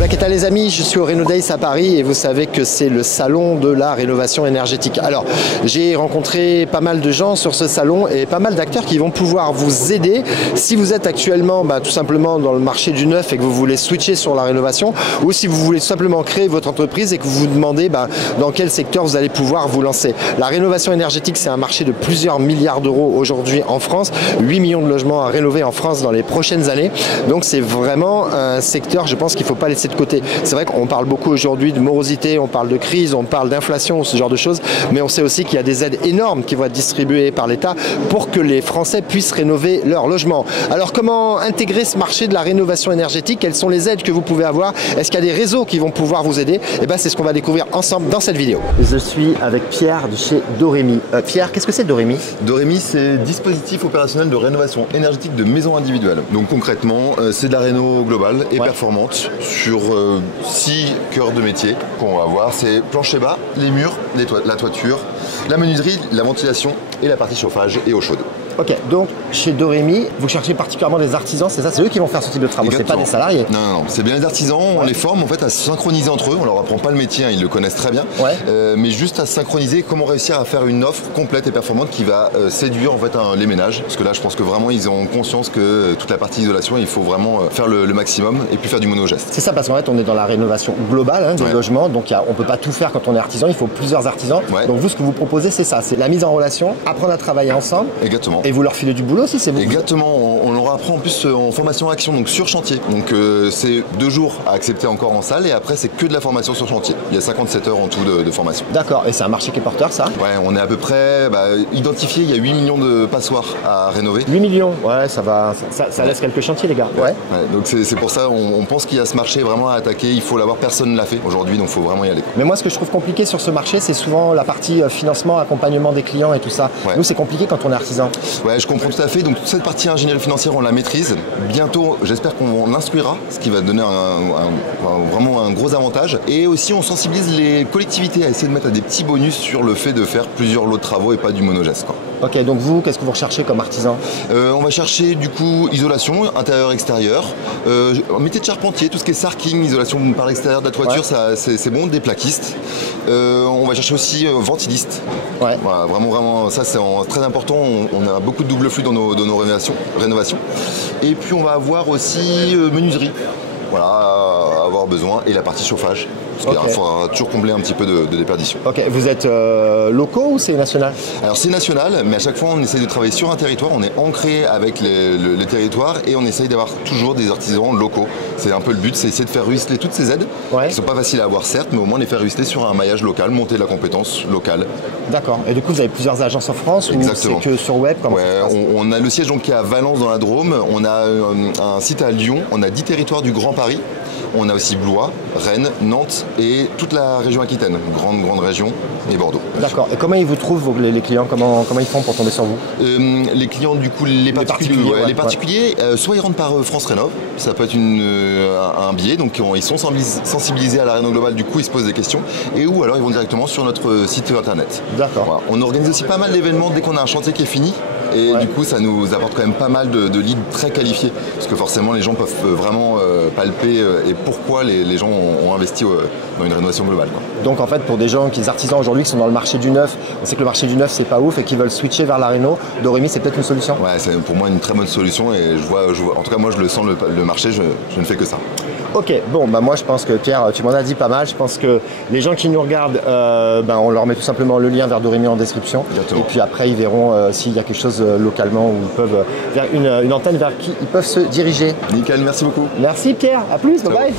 Hola, qu'est-ce les amis, je suis au Reno Days à Paris et vous savez que c'est le salon de la rénovation énergétique. Alors, j'ai rencontré pas mal de gens sur ce salon et pas mal d'acteurs qui vont pouvoir vous aider si vous êtes actuellement tout simplement dans le marché du neuf et que vous voulez switcher sur la rénovation, ou si vous voulez tout simplement créer votre entreprise et que vous vous demandez dans quel secteur vous allez pouvoir vous lancer. La rénovation énergétique, c'est un marché de plusieurs milliards d'euros aujourd'hui en France, 8 millions de logements à rénover en France dans les prochaines années. Donc c'est vraiment un secteur, je pense qu'il ne faut pas laisser de côté. C'est vrai qu'on parle beaucoup aujourd'hui de morosité, on parle de crise, on parle d'inflation, ce genre de choses, mais on sait aussi qu'il y a des aides énormes qui vont être distribuées par l'État pour que les Français puissent rénover leur logement. Alors comment intégrer ce marché de la rénovation énergétique? Quelles sont les aides que vous pouvez avoir? Est-ce qu'il y a des réseaux qui vont pouvoir vous aider? Et c'est ce qu'on va découvrir ensemble dans cette vidéo. Je suis avec Pierre de chez Doremi. Pierre, qu'est-ce que c'est Doremi? Doremi, c'est dispositif opérationnel de rénovation énergétique de maisons individuelles. Donc concrètement, c'est de la réno globale et performante sur 6 cœurs de métier qu'on va voir. C'est plancher bas, les murs, la toiture, la menuiserie, la ventilation et la partie chauffage et eau chaude. Ok, donc chez Doremi, vous cherchez particulièrement des artisans, c'est ça? C'est eux qui vont faire ce type de travaux, c'est pas des salariés? Non, c'est bien les artisans, on les forme en fait à se synchroniser entre eux, on leur apprend pas le métier, ils le connaissent très bien, mais juste à synchroniser comment réussir à faire une offre complète et performante qui va séduire en fait les ménages, parce que là je pense que vraiment ils ont conscience que toute la partie isolation, il faut vraiment faire le maximum et puis faire du monogeste. C'est ça, parce qu'en fait on est dans la rénovation globale des logements, donc on peut pas tout faire quand on est artisan, il faut plusieurs artisans, donc vous ce que vous proposez c'est ça, c'est la mise en relation, apprendre à travailler ensemble. Exactement. Et vous leur filez du boulot aussi, c'est vous? Exactement, on leur apprend en plus en formation action, donc sur chantier. Donc c'est 2 jours à accepter encore en salle et après c'est que de la formation sur chantier. Il y a 57 heures en tout de formation. D'accord, et c'est un marché qui est porteur ça? Ouais, on est à peu près identifié, il y a 8 millions de passoires à rénover. 8 millions, ouais, ça laisse quelques chantiers les gars. Ouais. Donc c'est pour ça, on pense qu'il y a ce marché vraiment à attaquer, il faut l'avoir, personne ne l'a fait aujourd'hui, donc il faut vraiment y aller. Mais moi ce que je trouve compliqué sur ce marché, c'est souvent la partie financement, accompagnement des clients et tout ça. Nous c'est compliqué quand on est artisan. Ouais, je comprends tout à fait. Donc toute cette partie ingénierie financière, on la maîtrise. Bientôt, j'espère qu'on l'instruira, ce qui va donner vraiment un gros avantage. Et aussi, on sensibilise les collectivités à essayer de mettre des petits bonus sur le fait de faire plusieurs lots de travaux et pas du monogeste. Ok, donc vous, qu'est-ce que vous recherchez comme artisan? On va chercher du coup isolation, intérieur-extérieur, métier de charpentier, tout ce qui est sarking, isolation par l'extérieur de la toiture, c'est bon, des plaquistes. On va chercher aussi ventiliste. Voilà, vraiment, ça c'est très important. On a beaucoup de double flux dans nos rénovations. Et puis on va avoir aussi menuiserie. Voilà, avoir besoin, et la partie chauffage. Parce qu'il faudra toujours combler un petit peu de déperdition. Ok, vous êtes locaux ou c'est national? Alors c'est national, mais à chaque fois on essaye de travailler sur un territoire, on est ancré avec les territoires et on essaye d'avoir toujours des artisans locaux. C'est un peu le but, c'est essayer de faire ruisseler toutes ces aides, qui ne sont pas faciles à avoir certes, mais au moins les faire ruisseler sur un maillage local, monter la compétence locale. D'accord, et du coup vous avez plusieurs agences en France? Exactement. Ou c'est que sur web? On a le siège donc qui est à Valence dans la Drôme, on a un site à Lyon, on a 10 territoires du Grand Paris. On a aussi Blois, Rennes, Nantes et toute la région Aquitaine, grande région, et Bordeaux. D'accord. Et comment ils vous trouvent les clients? Comment ils font pour tomber sur vous? Les clients, du coup, les particuliers, soit ils rentrent par France Rénov', ça peut être un biais, donc ils sont sensibilisés à la réno globale, du coup ils se posent des questions, et ou alors ils vont directement sur notre site internet. D'accord. Voilà. On organise aussi pas mal d'événements dès qu'on a un chantier qui est fini. Et du coup, ça nous apporte quand même pas mal de leads très qualifiés. Parce que forcément, les gens peuvent vraiment palper et pourquoi les gens ont investi dans une rénovation globale. Donc en fait, pour des artisans aujourd'hui qui sont dans le marché du neuf, on sait que le marché du neuf, c'est pas ouf et qui veulent switcher vers la réno, Doremi, c'est peut-être une solution? Ouais, c'est pour moi une très bonne solution et je vois, en tout cas, moi, je le sens, le marché, je ne fais que ça. Ok, bon, moi je pense que Pierre, tu m'en as dit pas mal. Je pense que les gens qui nous regardent, on leur met tout simplement le lien vers Doremi en description. Exactement. Et puis après, ils verront s'il y a quelque chose localement où ils peuvent vers une antenne vers qui ils peuvent se diriger. Nickel, merci beaucoup. Merci Pierre, à plus, bye bye.